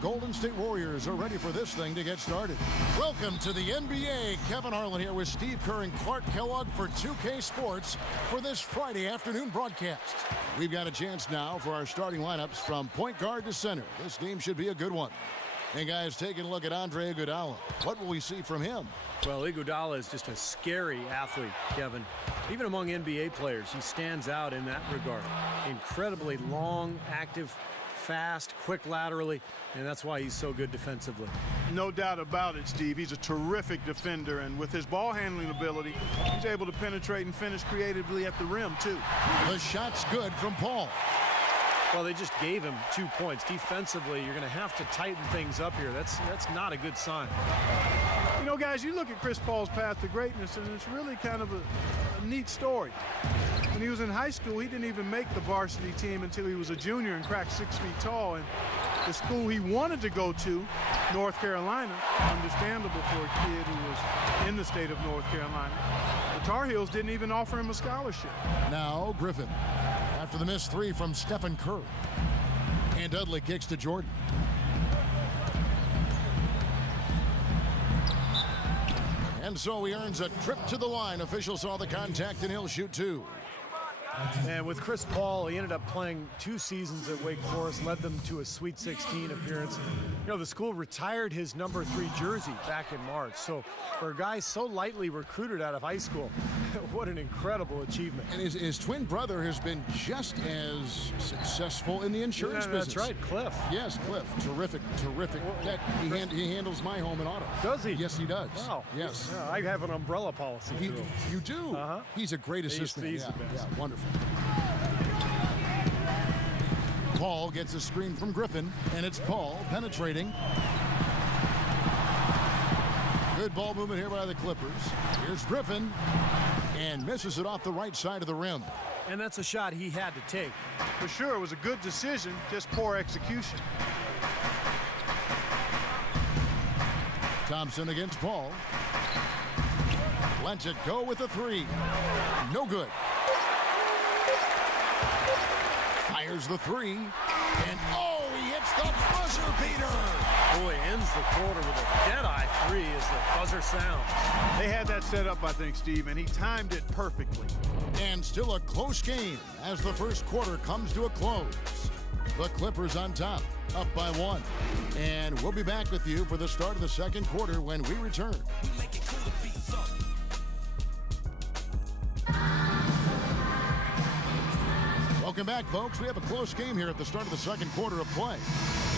Golden State Warriors are ready for this thing to get started. Welcome to the NBA. Kevin Harlan here with Steve Kerr and Clark Kellogg for 2K Sports for this Friday afternoon broadcast. We've got a chance now for our starting lineups from point guard to center. This game should be a good one. And guys, taking a look at Andre Iguodala. What will we see from him? Well, Iguodala is just a scary athlete, Kevin. Even among NBA players, he stands out in that regard. Incredibly long, active, fast, quick laterally, and that's why he's so good defensively. No doubt about it, Steve. He's a terrific defender, and with his ball handling ability, he's able to penetrate and finish creatively at the rim, too. The shot's good from Paul. Well, they just gave him 2 points. Defensively, you're going to have to tighten things up here. That's not a good sign. You know, guys, you look at Chris Paul's path to greatness, and it's really kind of a neat story. When he was in high school, he didn't even make the varsity team until he was a junior and cracked 6 feet tall. And the school he wanted to go to, North Carolina, understandable for a kid who was in the state of North Carolina, the Tar Heels didn't even offer him a scholarship. Now Griffin, after the missed 3 from Stephen Curry. And Dudley kicks to Jordan. And so he earns a trip to the line. Officials saw the contact and he'll shoot 2. And with Chris Paul, he ended up playing 2 seasons at Wake Forest, led them to a Sweet 16 appearance. You know, the school retired his number 3 jersey back in March. So for a guy so lightly recruited out of high school, what an incredible achievement. And his twin brother has been just as successful in the insurance business. That's right, Cliff. Yes, Cliff. Terrific. He handles my home and auto. Does he? Yes, he does. Wow. Yes. Yeah, I have an umbrella policy. You do? Uh-huh. He's a great assistant. He's the best. Yeah, wonderful. Paul gets a screen from Griffin, and it's Paul penetrating. Good ball movement here by the Clippers. Here's Griffin, and misses it off the right side of the rim. And that's a shot he had to take. For sure, it was a good decision, just poor execution. Thompson against Paul. Lets it go with a 3. No good. Fires the 3. And oh, he hits the buzzer beater. Boy, ends the quarter with a dead-eye 3 as the buzzer sounds. They had that set up, I think, Steve, and he timed it perfectly. And still a close game as the first quarter comes to a close. The Clippers on top, up by 1. And we'll be back with you for the start of the second quarter when we return. Welcome back, folks. We have a close game here at the start of the second quarter of play.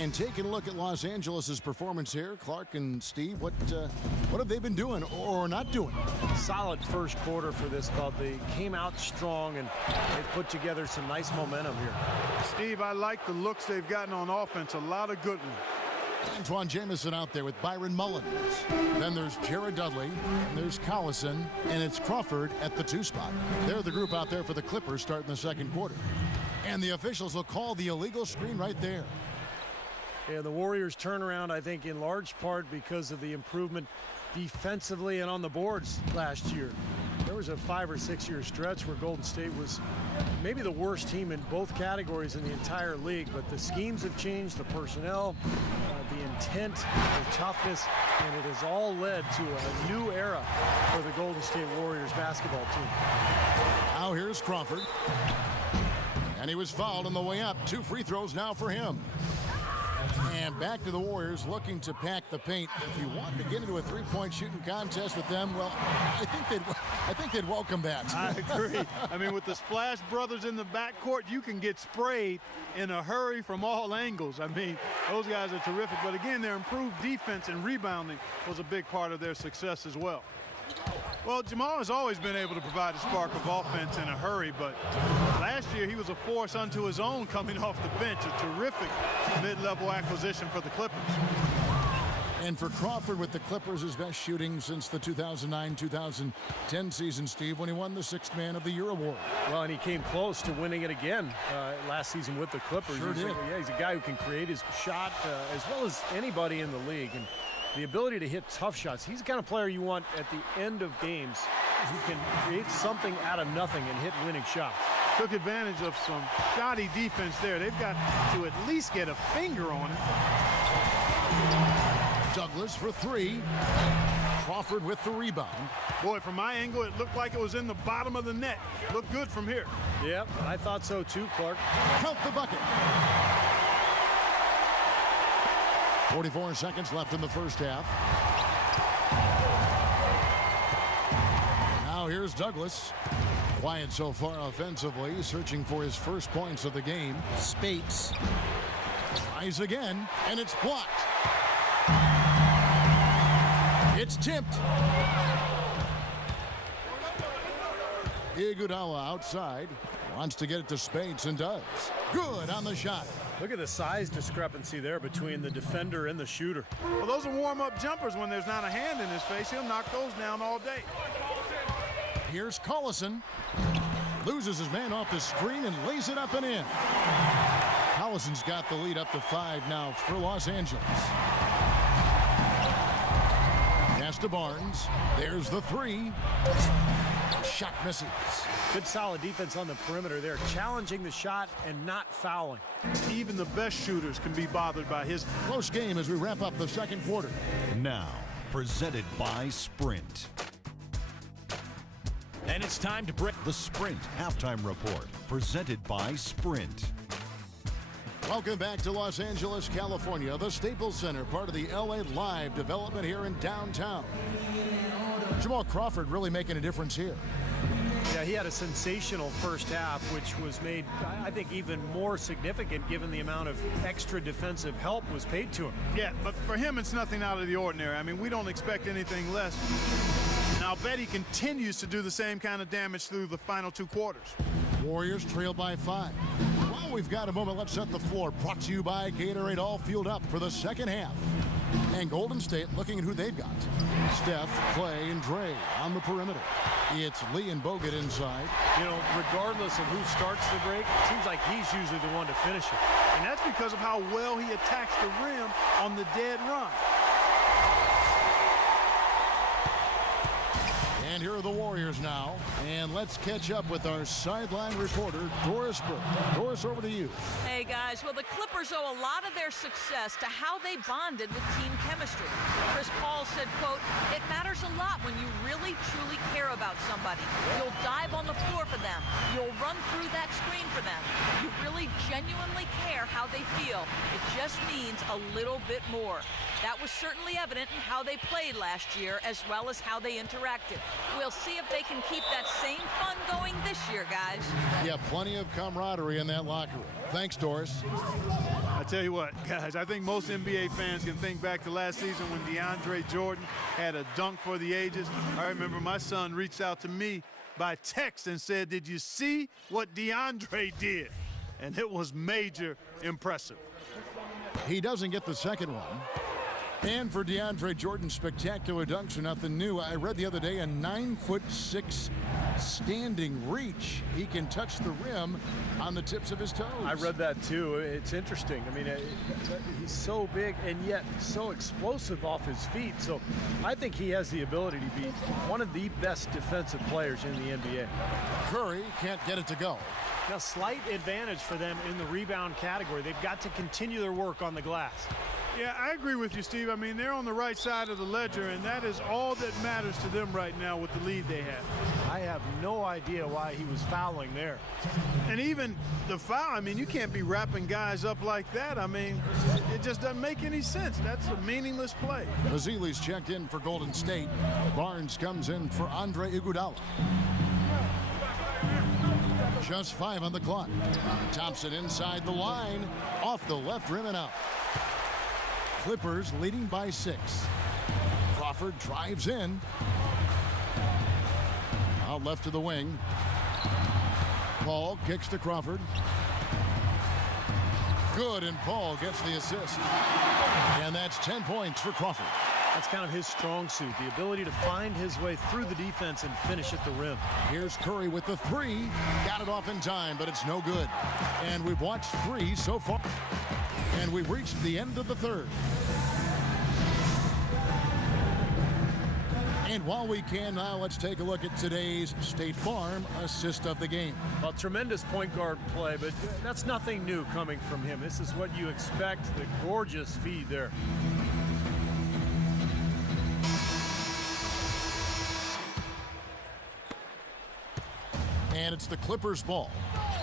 And taking a look at Los Angeles' performance here, Clark and Steve, what have they been doing or not doing? Solid first quarter for this club. They came out strong and they put together some nice momentum here. Steve, I like the looks they've gotten on offense. A lot of good ones. Antoine Jamison out there with Byron Mullins. Then there's Jared Dudley, and there's Collison, and it's Crawford at the 2 spot. They're the group out there for the Clippers starting the second quarter. And the officials will call the illegal screen right there. Yeah, the Warriors turnaround, I think, in large part because of the improvement defensively and on the boards last year. There was a 5 or 6 year stretch where Golden State was maybe the worst team in both categories in the entire league, but the schemes have changed, the personnel, the intent, the toughness, and it has all led to a new era for the Golden State Warriors basketball team. Now here's Crawford. And he was fouled on the way up. 2 free throws now for him. And back to the Warriors looking to pack the paint. If you wanted to get into a 3-point shooting contest with them, well, I think they'd welcome that. I agree. I mean, with the Splash Brothers in the backcourt, you can get sprayed in a hurry from all angles. I mean, those guys are terrific. But again, their improved defense and rebounding was a big part of their success as well. Well, Jamal has always been able to provide a spark of offense in a hurry, but last year he was a force unto his own coming off the bench. A terrific mid-level acquisition for the Clippers. And for Crawford with the Clippers, his best shooting since the 2009-2010 season, Steve, when he won the 6th Man of the Year award. Well, and he came close to winning it again last season with the Clippers. Sure did. He's a guy who can create his shot as well as anybody in the league. And the ability to hit tough shots. He's the kind of player you want at the end of games who can create something out of nothing and hit winning shots. Took advantage of some shoddy defense there. They've got to at least get a finger on it. Douglas for three. Crawford with the rebound. Boy, from my angle, it looked like it was in the bottom of the net. Looked good from here. Yep, I thought so too, Clark. Count the bucket. 44 seconds left in the first half. Now here's Douglas. Quiet so far offensively, searching for his first points of the game. Spates tries again, and it's blocked. It's tipped. Iguodala outside. Wants to get it to Spates and does. Good on the shot. Look at the size discrepancy there between the defender and the shooter. Well, those are warm-up jumpers. When there's not a hand in his face, he'll knock those down all day. Here's Collison. Loses his man off the screen and lays it up and in. Collison's got the lead up to 5 now for Los Angeles. Pass to Barnes. There's the three. Shot misses. Good solid defense on the perimeter there, challenging the shot and not fouling. Even the best shooters can be bothered by his. Close game as we wrap up the second quarter. Now, presented by Sprint. And it's time to break. The Sprint Halftime Report, presented by Sprint. Welcome back to Los Angeles, California, the Staples Center, part of the LA Live development here in downtown. Jamal Crawford really making a difference here. Yeah, he had a sensational first half, which was made, I think, even more significant given the amount of extra defensive help was paid to him. Yeah, but for him, it's nothing out of the ordinary. I mean, we don't expect anything less. Now, I'll bet he continues to do the same kind of damage through the final 2 quarters. Warriors trail by 5. While we've got a moment, let's set the floor. Brought to you by Gatorade, all fueled up for the second half. And Golden State looking at who they've got. Steph, Clay, and Dre on the perimeter. It's Lee and Bogut inside. You know, regardless of who starts the break, it seems like he's usually the one to finish it. And that's because of how well he attacks the rim on the dead run. And here are the Warriors now. And let's catch up with our sideline reporter, Doris Burke. Doris, over to you. Hey, guys. Well, the Clippers owe a lot of their success to how they bonded with team chemistry. Chris Paul said, quote, "It matters a lot when you really, truly care about somebody. You'll dive on the floor for them. You'll run through that screen for them. You really genuinely care how they feel. It just means a little bit more." That was certainly evident in how they played last year, as well as how they interacted. We'll see if they can keep that same fun going this year, guys. Yeah, plenty of camaraderie in that locker room. Thanks, Doris. I tell you what, guys, I think most NBA fans can think back to last season when DeAndre Jordan had a dunk for the ages. I remember my son reached out to me by text and said, "Did you see what DeAndre did?" And it was major impressive. He doesn't get the second one. And for DeAndre Jordan, spectacular dunks are nothing new. I read the other day a 9'6" standing reach. He can touch the rim on the tips of his toes. I read that too. It's interesting. I mean, he's so big and yet so explosive off his feet. So I think he has the ability to be one of the best defensive players in the NBA. Curry can't get it to go. Now, slight advantage for them in the rebound category. They've got to continue their work on the glass. Yeah, I agree with you, Steve. I mean, they're on the right side of the ledger, and that is all that matters to them right now with the lead they have. I have no idea why he was fouling there. And even the foul, I mean, you can't be wrapping guys up like that. I mean, it just doesn't make any sense. That's a meaningless play. Mazzili's checked in for Golden State. Barnes comes in for Andre Iguodala. Just 5 on the clock. Thompson inside the line, off the left rim and out. Clippers leading by 6. Crawford drives in. Out left to the wing. Paul kicks to Crawford. Good, and Paul gets the assist. And that's 10 points for Crawford. That's kind of his strong suit, the ability to find his way through the defense and finish at the rim. Here's Curry with the 3. Got it off in time, but it's no good. And we've watched 3 so far. And we've reached the end of the third. And while we can now, let's take a look at today's State Farm assist of the game. Well, tremendous point guard play, but that's nothing new coming from him. This is what you expect, the gorgeous feed there. And it's the Clippers' ball.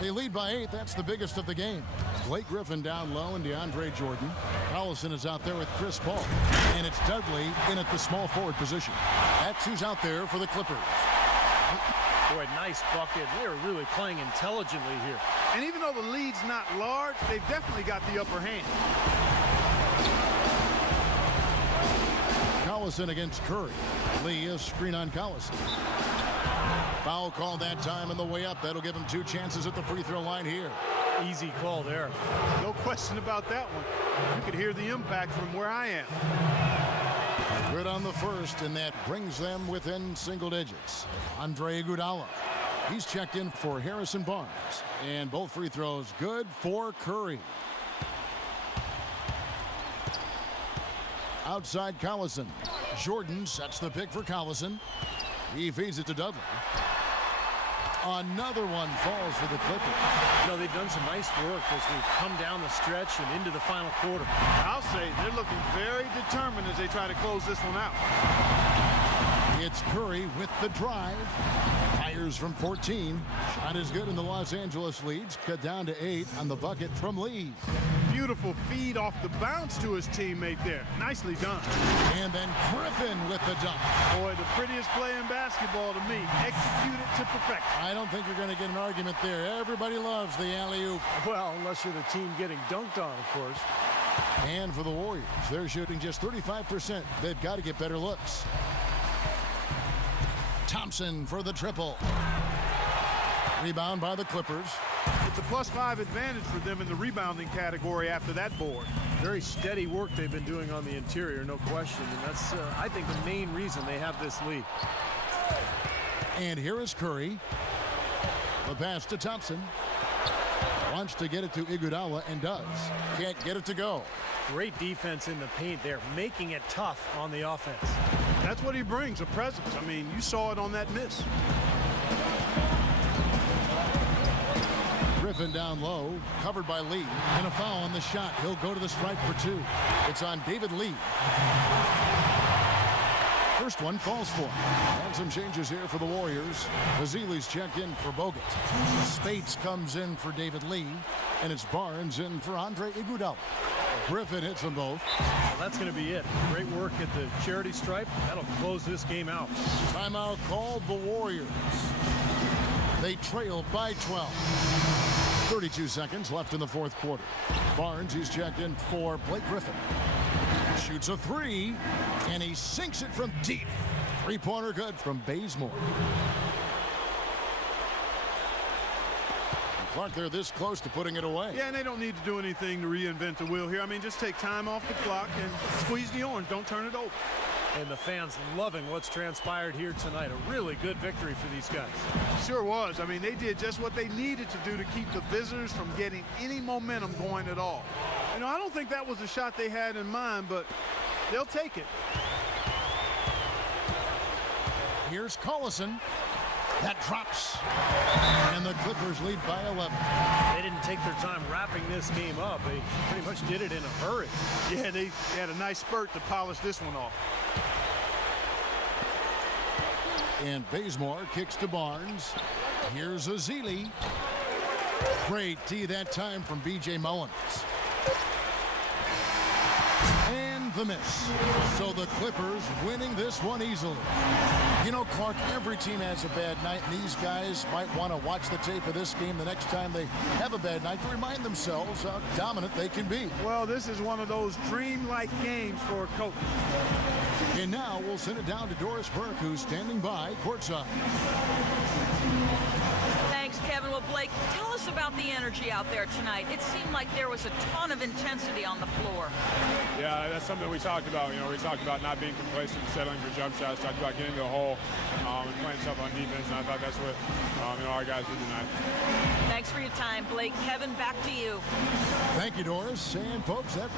They lead by 8. That's the biggest of the game. Blake Griffin down low and DeAndre Jordan. Collison is out there with Chris Paul. And it's Dudley in at the small forward position. That's who's out there for the Clippers. Boy, nice bucket. They're really playing intelligently here. And even though the lead's not large, they've definitely got the upper hand. Collison against Curry. Lee is screen on Collison. Foul called that time on the way up. That'll give him 2 chances at the free throw line here. Easy call there. No question about that one. You could hear the impact from where I am. Good on the first, and that brings them within single digits. Andre Iguodala. He's checked in for Harrison Barnes. And both free throws good for Curry. Outside Collison. Jordan sets the pick for Collison. He feeds it to Dudley. Another one falls for the Clippers. You know, they've done some nice work as we've come down the stretch and into the final quarter. I'll say they're looking very determined as they try to close this one out. It's Curry with the drive. Fires from 14. Shot is good, and the Los Angeles leads cut down to 8 on the bucket from Lee. Beautiful feed off the bounce to his teammate there. Nicely done. And then Griffin with the dunk. Boy, the prettiest play in basketball to me. Executed to perfection. I don't think you're going to get an argument there. Everybody loves the alley-oop. Well, unless you're the team getting dunked on, of course. And for the Warriors, they're shooting just 35%. They've got to get better looks. Thompson for the triple. Rebound by the Clippers. It's a +5 advantage for them in the rebounding category after that board. Very steady work they've been doing on the interior, no question. And that's, I think, the main reason they have this lead. And here is Curry. The pass to Thompson. Wants to get it to Iguodala and does. Can't get it to go. Great defense in the paint there, making it tough on the offense. That's what he brings, a presence. I mean, you saw it on that miss. Griffin down low, covered by Lee, and a foul on the shot. He'll go to the stripe for 2. It's on David Lee. First one falls for him. And some changes here for the Warriors. Vassili's checked in for Bogut. Spates comes in for David Lee, and it's Barnes in for Andre Iguodala. Griffin hits them both. Well, that's going to be it. Great work at the charity stripe. That'll close this game out. Timeout called the Warriors. They trail by 12. 32 seconds left in the fourth quarter. Barnes, he's checked in for Blake Griffin. Shoots a 3, and he sinks it from deep. Three-pointer good from Bazemore. Clark, they're this close to putting it away. Yeah, and they don't need to do anything to reinvent the wheel here. I mean, just take time off the clock and squeeze the orange. Don't turn it over. And the fans loving what's transpired here tonight. A really good victory for these guys. Sure was. I mean, they did just what they needed to do to keep the visitors from getting any momentum going at all. You know, I don't think that was the shot they had in mind, but they'll take it. Here's Collison. That drops. And the Clippers lead by 11. They didn't take their time wrapping this game up. They pretty much did it in a hurry. Yeah, they had a nice spurt to polish this one off. And Bazemore kicks to Barnes. Here's Ezeli. Great tee that time from B.J. Mullins. And the miss. So the Clippers winning this one easily. You know, Clark, every team has a bad night, and these guys might want to watch the tape of this game the next time they have a bad night to remind themselves how dominant they can be. Well, this is one of those dreamlike games for a coach. And now we'll send it down to Doris Burke, who's standing by courtside. Thanks, Kevin. Well, Blake, tell us about the energy out there tonight. It seemed like there was a ton of intensity on the floor. Yeah, that's something we talked about. You know, we talked about not being complacent, settling for jump shots, talked about getting to the hole and playing stuff on defense, and I thought that's what our guys did tonight. Thanks for your time, Blake. Kevin, back to you. Thank you, Doris. And folks, that